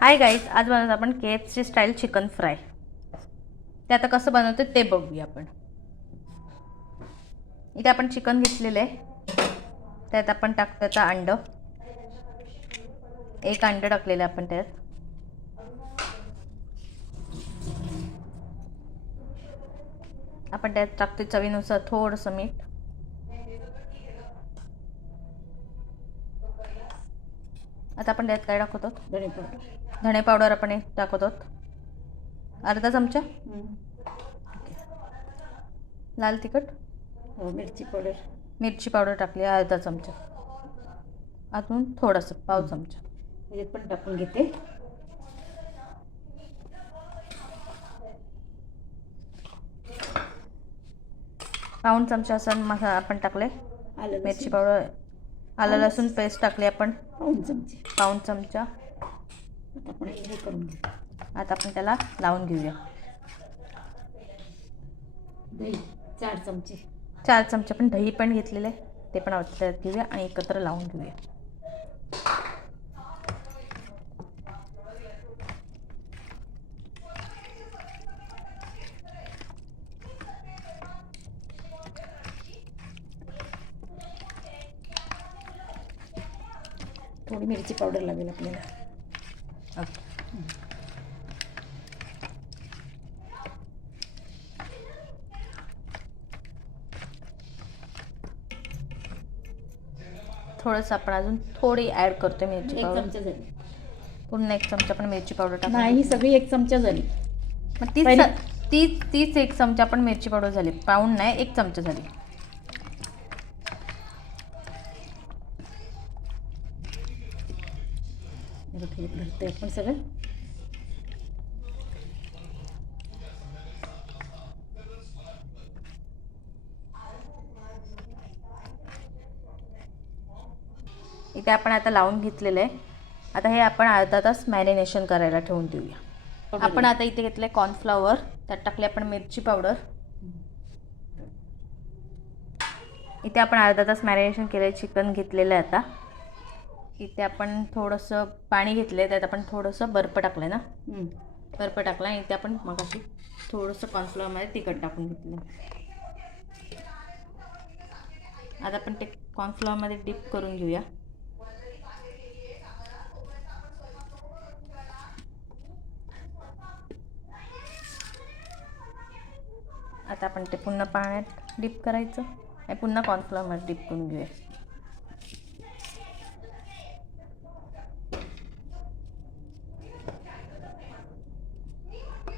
Hi guys, आज बनवतो आपण KFC स्टाईल चिकन फ्राय. ते आता कसं बनवतो ते बघूया आपण. इथे आपण चिकन घेतलेलं आहे, त्यात आपण टाकतो आता अंड. एक अंड टाकलेलं आपण त्यात. आपण त्यात टाकतो चवीनुसार थोडंसं मीठ. आता आपण त्यात काय टाकतो? धणे पावडर आपण एक टाकतो, अर्धा चमचा. लाल तिखट, मिरची पावडर टाकली अर्धा चमचा. अजून थोडंसं पाव चमचा याच्यात पण टाकून घेते. पाऊण चमचा असं मसाला आपण टाकले. मिरची पावडर, आलं लसूण पेस्ट टाकली आपण पाऊण चमचा. आता आपण हे करून घेऊ. आता आपण त्याला लावून घेऊया. दही 4 चमचे. 4 चमचे पण दही पण घेतलेले, ते पण त्यात घेऊया आणि एकत्र लावून घेऊया. थोडी मिरची पावडर लागेल आपल्याला. थोडंसं आपण अजून थोडी ॲड करतो मिरची 1 पावडर. चमचा झाली. पुन्हा 1 चमचा पण मिरची पावडर टाकू. नाही, ही सगळी 1 चमचा झाली. मग तीच 1 चमचा पण मिरची पावडर झाली. पाऊण नाही, 1 चमचा झाली. भरते आपण सगळं. इथे आपण आता लावून घेतलेलं आहे. आता हे आपण अर्धा तास मॅरिनेशन करायला ठेवून देऊया. आपण आता इथे घेतलं कॉर्नफ्लॉवर, त्यात टाकले आपण मिरची पावडर. इथे आपण अर्धा तास मॅरिनेशन केलं चिकन घेतलेलं आहे. आता इथे आपण थोडंसं पाणी घेतलं आहे, त्यात आपण थोडंसं बर्फ टाकलं आहे ना, बर्फ टाकला. आणि इथे आपण मग अशी थोडंसं कॉर्नफ्लॉवरमध्ये तिखट टाकून घेतलं. आता आपण ते कॉर्नफ्लॉवरमध्ये डिप करून घेऊया. आता आपण ते पुन्हा पाण्यात डिप करायचं आणि पुन्हा कॉर्नफ्लॉवरमध्ये डिप करून घेऊया.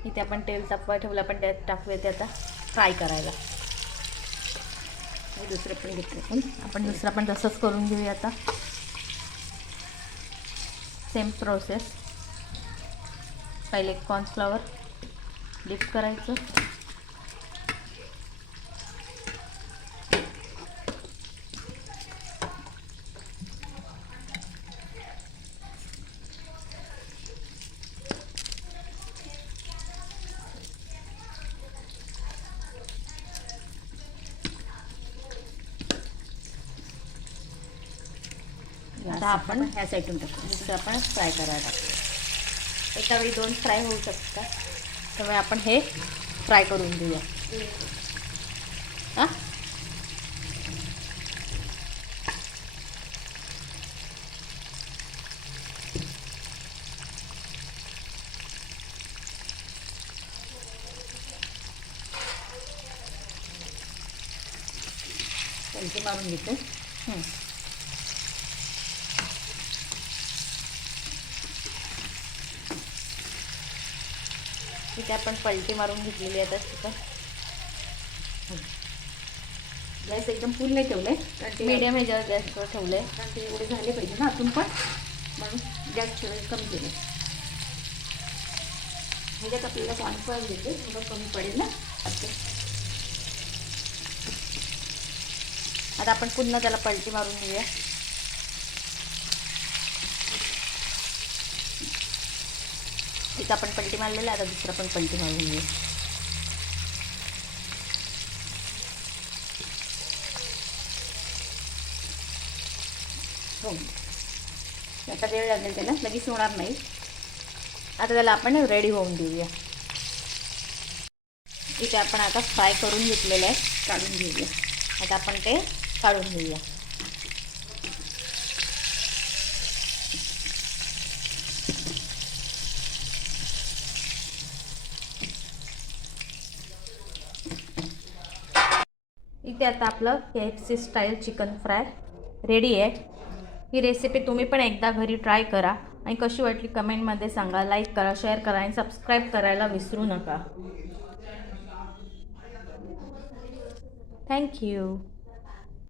इथे आपण तेल तापवा ठेवलं, आपण त्यात टाकूया ते आता फ्राय करायला. दुसरं पण घेतलं आपण दुसरं पण तसंच करून घेऊया. आता सेम प्रोसेस. पहिले कॉर्नफ्लॉवर डिप करायचं, आता आपण ह्या साईडून टाकू. दुसरं आपण फ्राय करायला टाकतो. एका वेळी 2 फ्राय होऊ शकतात, त्यामुळे आपण हे फ्राय करून घेऊया. हां, त्यांचे मारून घेते. इथे आपण पलटी मारून घेतलेली आहे. आता गॅस एकदम फुल नाही ठेवलं आहे, कारण ते मीडियम ह्याच्यावर गॅसवर ठेवलं आहे. कारण ते एवढे झाले पाहिजे ना आतून पण, म्हणून गॅस थोडं कमी केलं. ह्याच्यात आपल्याला कॉर्नफ्लॉवर घेते, थोडं कमी पडेल ना. आता आपण पुन्हा त्याला पलटी मारून घेऊया. इथं आपण पलटी मारलेलं आहे, आता दुसरं पण पलटी मारून घेऊया. आता वेळ लागेल त्याला, लगेच होणार नाही. आता त्याला आपण रेडी होऊन देऊया. इथे आपण आता फ्राय करून घेतलेलं आहे, काढून घेऊया. आता आपण ते काढून घेऊया. इथे आता आपलं KFC style chicken fry ready आहे. ही रेसिपी तुम्ही पण एकदा घरी ट्राय करा आणि कशी वाटली कमेंटमध्ये सांगा. लाईक करा, शेअर करा आणि सबस्क्राईब करायला विसरू नका. थँक्यू.